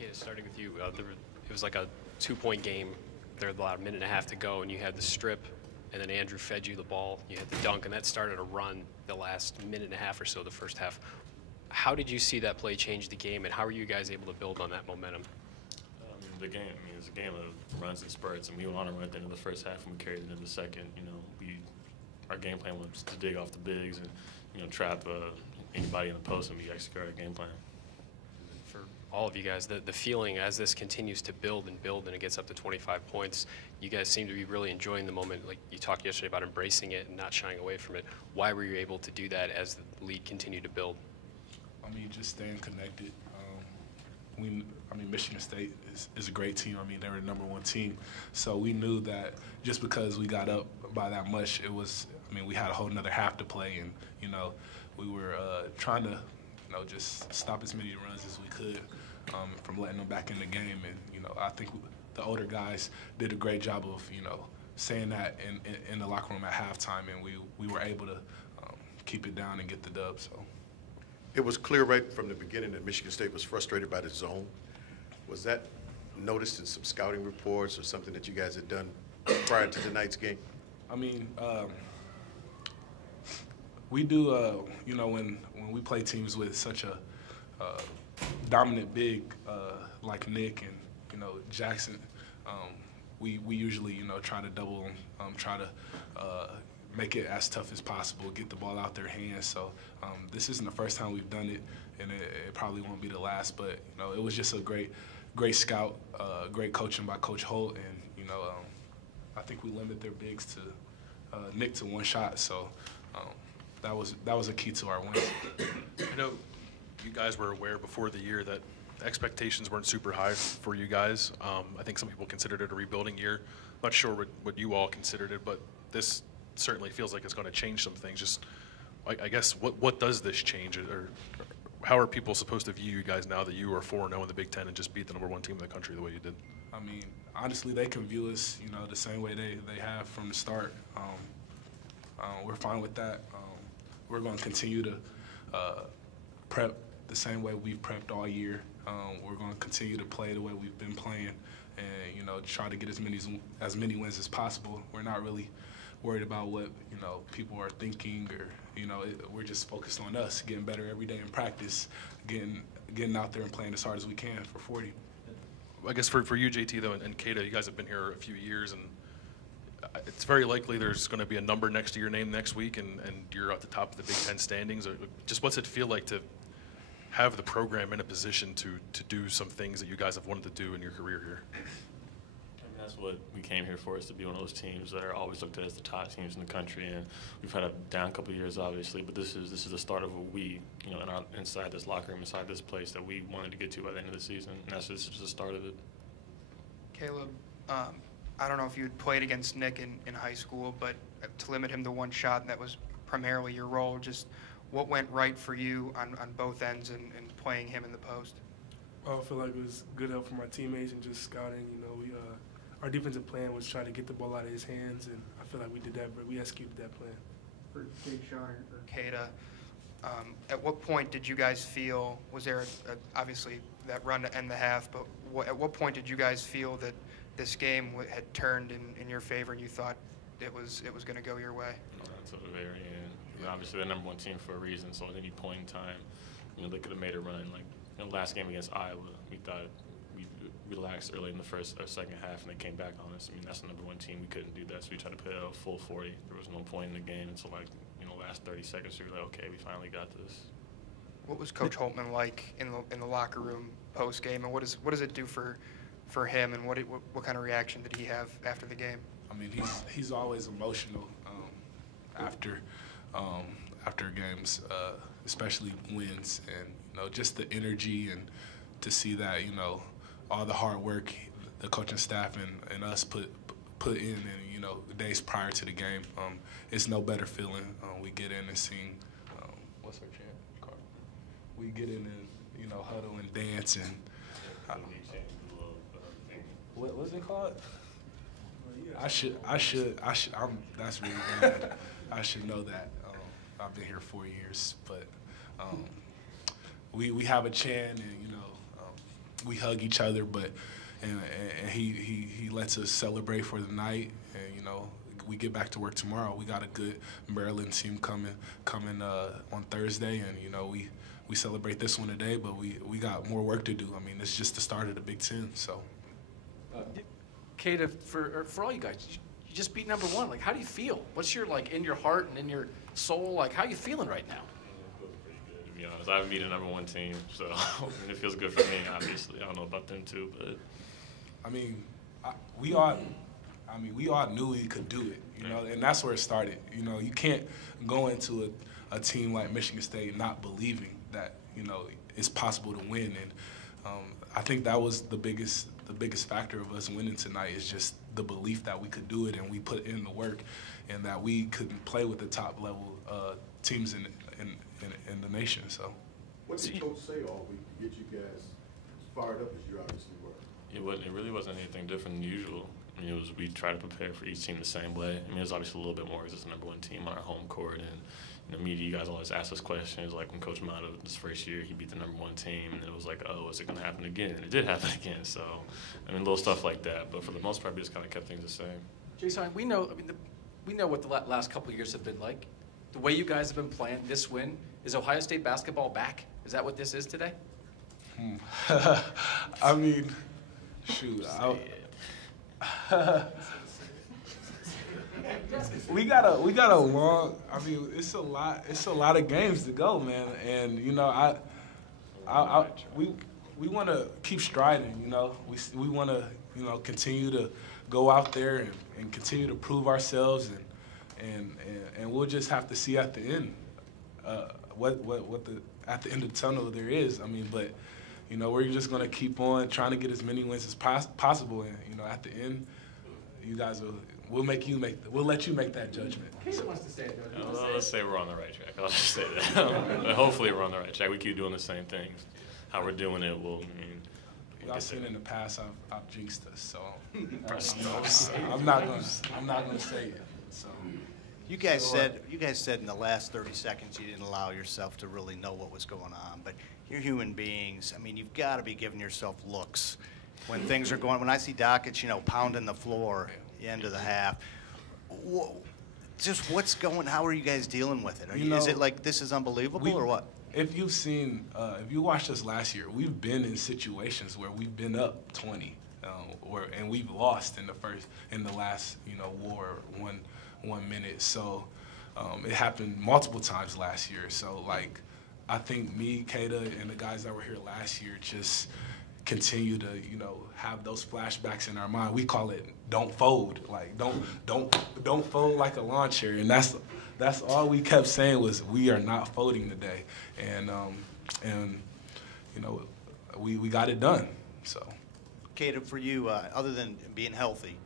Kate, starting with you, it was like a 2-point game. There was about a minute and a half to go, and you had the strip, and then Andrew fed you the ball. You had the dunk, and that started a run the last minute and a half or so, the first half. How did you see that play change the game, and how were you guys able to build on that momentum? The game, it's a game of runs and spurts, and we went on a run at the end of the first half, and we carried it in the second. Our game plan was to dig off the bigs and, trap anybody in the post, and we execute our game plan. For all of you guys, the feeling as this continues to build and it gets up to 25 points, you guys seem to be really enjoying the moment. Like you talked yesterday about embracing it and not shying away from it. Why were you able to do that as the league continued to build? Just staying connected. Michigan State is a great team. They're the #1 team. So we knew that just because we got up by that much, it was, we had a whole another half to play, and, we were trying to, just stop as many runs as we could from letting them back in the game. And, I think the older guys did a great job of, saying that in the locker room at halftime, and we were able to keep it down and get the dub. So. It was clear right from the beginning that Michigan State was frustrated by the zone. Was that noticed in some scouting reports or something that you guys had done prior to tonight's game? We do, when we play teams with such a dominant big like Nick and, Jackson, we usually, try to double them, try to make it as tough as possible, get the ball out their hands. So this isn't the first time we've done it, and it probably won't be the last. But it was just a great scout, great coaching by Coach Holt, and I think we limited their bigs to Nick to one shot. So that was a key to our win. I know you guys were aware before the year that expectations weren't super high for you guys. I think some people considered it a rebuilding year. Not sure what you all considered it, but this certainly feels like it's going to change some things. Just, I guess, what does this change, or how are people supposed to view you guys now that you are 4-0 in the Big Ten and just beat the #1 team in the country the way you did? Honestly, they can view us, the same way they have from the start. We're fine with that. We're going to continue to prep the same way we've prepped all year. We're going to continue to play the way we've been playing, and try to get as many wins as possible. We're not really worried about what people are thinking, or we're just focused on us getting better every day in practice, getting out there and playing as hard as we can for 40. I guess for you, JT, though, and Kata, you guys have been here a few years, and it's very likely there's going to be a number next to your name next week, and you're at the top of the Big Ten standings. Just what's it feel like to have the program in a position to do some things that you guys have wanted to do in your career here? That's what we came here for, is to be one of those teams that are always looked at as the top teams in the country. And we've had a down couple of years, obviously, but this is the start of what we, inside this locker room, inside this place, that we wanted to get to by the end of the season. And this is just the start of it. Caleb, I don't know if you had played against Nick in high school, but to limit him to one shot, that was primarily your role. Just what went right for you on both ends and playing him in the post? I feel like it was good help from our teammates and just scouting. Our defensive plan was try to get the ball out of his hands, and I feel like we did that, but we executed that plan. For Jae'Sean or Kata, at what point did you guys feel, was there obviously that run to end the half, but at what point did you guys feel that this game had turned in your favor and you thought it was going to go your way? That's the very end. Obviously, they're #1 team for a reason, so at any point in time, they could have made a run. Like, last game against Iowa, we thought we relaxed early in the first or second half, and they came back on us. That's the #1 team. We couldn't do that, so we tried to play a full 40. There was no point in the game until, last 30 seconds, we were like, okay, we finally got this. What was Coach Holtman like in the locker room post game, and what does it do for him, and what kind of reaction did he have after the game? He's always emotional after games, especially wins, and just the energy, and to see that all the hard work the coaching staff and us put in, and the days prior to the game, it's no better feeling. We get in and sing, what's our chant, Carl? We get in and huddle and dance, and what's it called? That's really bad. I should know that. I've been here 4 years, but we have a chant, and we hug each other, but and he lets us celebrate for the night, and you know, we get back to work tomorrow. We got a good Maryland team coming on Thursday, and you know, we celebrate this one today, but we got more work to do. I mean, it's just the start of the Big Ten, so. Kata, for all you guys, you just beat number 1. Like, how do you feel? What's your, like, in your heart and in your soul? Like, how are you feeling right now? It feels pretty good, to be honest. I haven't beat a number 1 team, so it feels good for me, obviously. I don't know about them too, but. I mean, we all knew we could do it, you know, and that's where it started. You know, you can't go into a team like Michigan State not believing that, you know, it's possible to win. And I think that was the biggest factor of us winning tonight, is just the belief that we could do it, and we put in the work, and that we could play with the top level teams in the nation. So. What did Coach say all week to get you guys as fired up as you obviously were? It really wasn't anything different than usual. I mean, we tried to prepare for each team the same way. I mean, it was obviously a little bit more because it's the number 1 team on our home court, and you know, media, you guys always ask us questions. Like when Coach Mata, this first year, he beat the number 1 team, and it was like, oh, is it going to happen again? And it did happen again. So, I mean, little stuff like that. But for the most part, we just kind of kept things the same. Jae'Sean, we know what the last couple of years have been like. The way you guys have been playing, this win, is Ohio State basketball back? Is that what this is today? I mean, shoot. We got a long. I mean, it's a lot of games to go, man. And you know, we want to keep striding. You know, we want to, you know, continue to go out there and continue to prove ourselves, and we'll just have to see at the end at the end of the tunnel there is. I mean, but you know, we're just gonna keep on trying to get as many wins as possible, and you know, at the end, you guys will. We'll let you make that judgment. Kata wants to say it, though. Let's say we're on the right track. I'll just say that. Hopefully we're on the right track. We keep doing the same things. How we're doing it will. I mean, y'all seen in the past, I've jinxed us, so I'm not gonna say it. So. You guys said in the last 30 seconds you didn't allow yourself to really know what was going on, but you're human beings. I mean, you've got to be giving yourself looks when things are going. When I see Dockett, you know, pounding the floor. The end of the half. Just what's going? How are you guys dealing with it? Is it like this is unbelievable or what? If you've seen, if you watched us last year, we've been in situations where we've been up 20, and we've lost in the last, you know, war 1 minute. So it happened multiple times last year. So like, I think me, Kata, and the guys that were here last year just continue to, you know, have those flashbacks in our mind. We call it "don't fold," like don't fold like a lawn chair, and that's all we kept saying was we are not folding today, and you know, we got it done. So, Kata, for you, other than being healthy,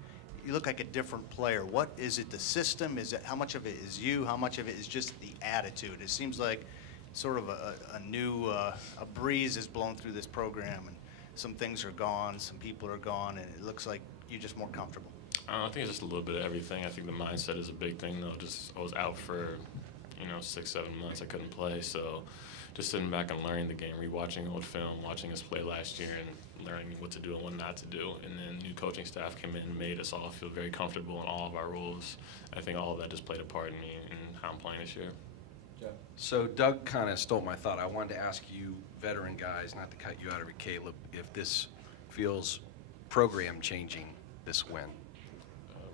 you look like a different player. What is it? The system? Is it how much of it is you? How much of it is just the attitude? It seems like sort of a new a breeze is blown through this program, and some things are gone, some people are gone, and it looks like you're just more comfortable. I think it's just a little bit of everything. I think the mindset is a big thing, though. I was out for, you know, 6-7 months. I couldn't play, so just sitting back and learning the game, rewatching old film, watching us play last year, and learning what to do and what not to do. And then new coaching staff came in and made us all feel very comfortable in all of our roles. I think all of that just played a part in me and how I'm playing this year. So Doug kind of stole my thought. I wanted to ask you, veteran guys, not to cut you out of it, Caleb, if this feels program changing, this win.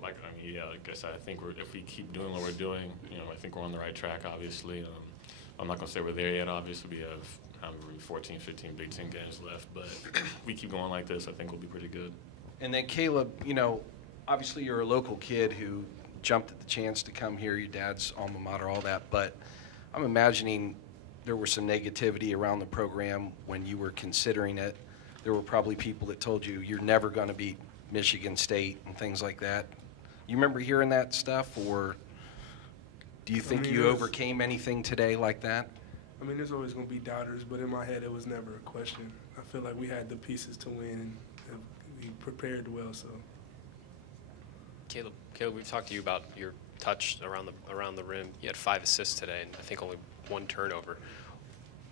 Like I said, I think if we keep doing what we're doing, you know, I think we're on the right track, obviously. I'm not going to say we're there yet, obviously. We have 14, 15 Big Ten games left, but if we keep going like this, I think we'll be pretty good. And then Caleb, you know, obviously you're a local kid who jumped at the chance to come here, your dad's alma mater, all that, but I'm imagining there was some negativity around the program when you were considering it. There were probably people that told you you're never going to beat Michigan State and things like that. You remember hearing that stuff, or do you think you overcame anything today like that? I mean, there's always going to be doubters, but in my head it was never a question. I feel like we had the pieces to win, and we prepared well. So, Caleb, we've talked to you about your touch around the rim. You had 5 assists today, and I think only 1 turnover.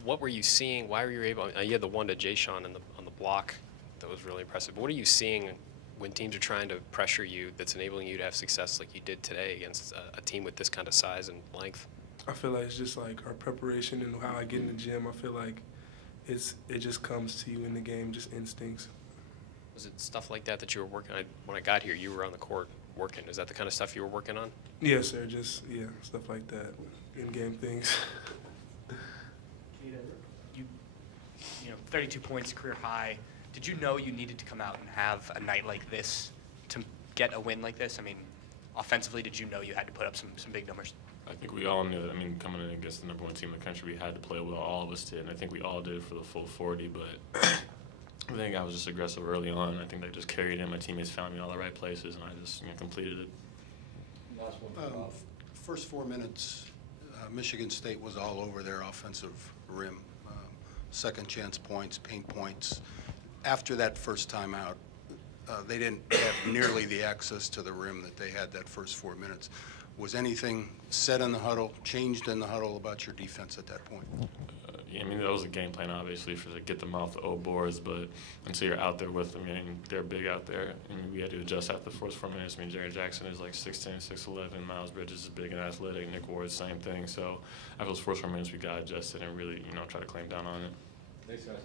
What were you seeing? Why were you able? You had the one to Jae'Sean on the block that was really impressive. What are you seeing when teams are trying to pressure you that's enabling you to have success like you did today against a team with this kind of size and length? I feel like it's just like our preparation and how I get in the gym. I feel like it just comes to you in the game, just instincts. Was it stuff like that you were working on? When I got here, you were on the court working. Is that the kind of stuff you were working on? Yes, sir. Just, yeah, stuff like that, in-game things. You know, 32 points, career high. Did you know you needed to come out and have a night like this to get a win like this? I mean, offensively, did you know you had to put up some big numbers? I think we all knew that. I mean, coming in against the #1 team in the country, we had to play well. All of us did, and I think we all did for the full 40. But I think I was just aggressive early on. I think they just carried in. My teammates found me in all the right places, and I just completed it. First 4 minutes, Michigan State was all over their offensive rim. Second chance points, paint points. After that first timeout, they didn't have nearly the access to the rim that they had that first 4 minutes. Was anything said in the huddle, changed in the huddle about your defense at that point? Yeah, I mean, that was a game plan, obviously, to get them off the old boards, but until you're out there with them, I mean, they're big out there. I mean, we had to adjust after the first 4 minutes. I mean, Jackson is like 6'10", 6'11". Miles Bridges is big and athletic. Nick Ward, same thing. So after those first 4 minutes, we got adjusted and really, try to clamp down on it. Thanks, guys.